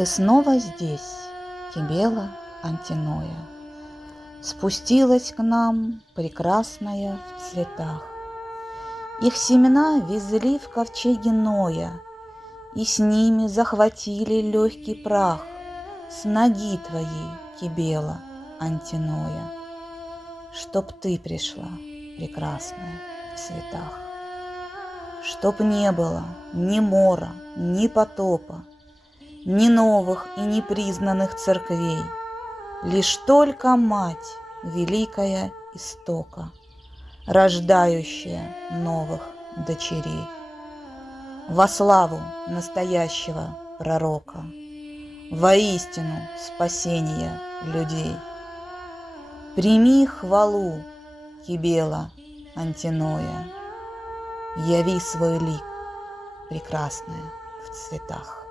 Ты снова здесь, Кибела Антиноя. Спустилась к нам прекрасная в цветах. Их семена везли в ковчеге Ноя, и с ними захватили легкий прах с ноги твоей, Кибела Антиноя. Чтоб ты пришла, прекрасная в цветах. Чтоб не было ни мора, ни потопа, ни новых и непризнанных церквей, лишь только Мать, великая истока, рождающая новых дочерей. Во славу настоящего пророка, воистину спасения людей. Прими хвалу, Кибела Антиноя, яви свой лик, прекрасная в цветах.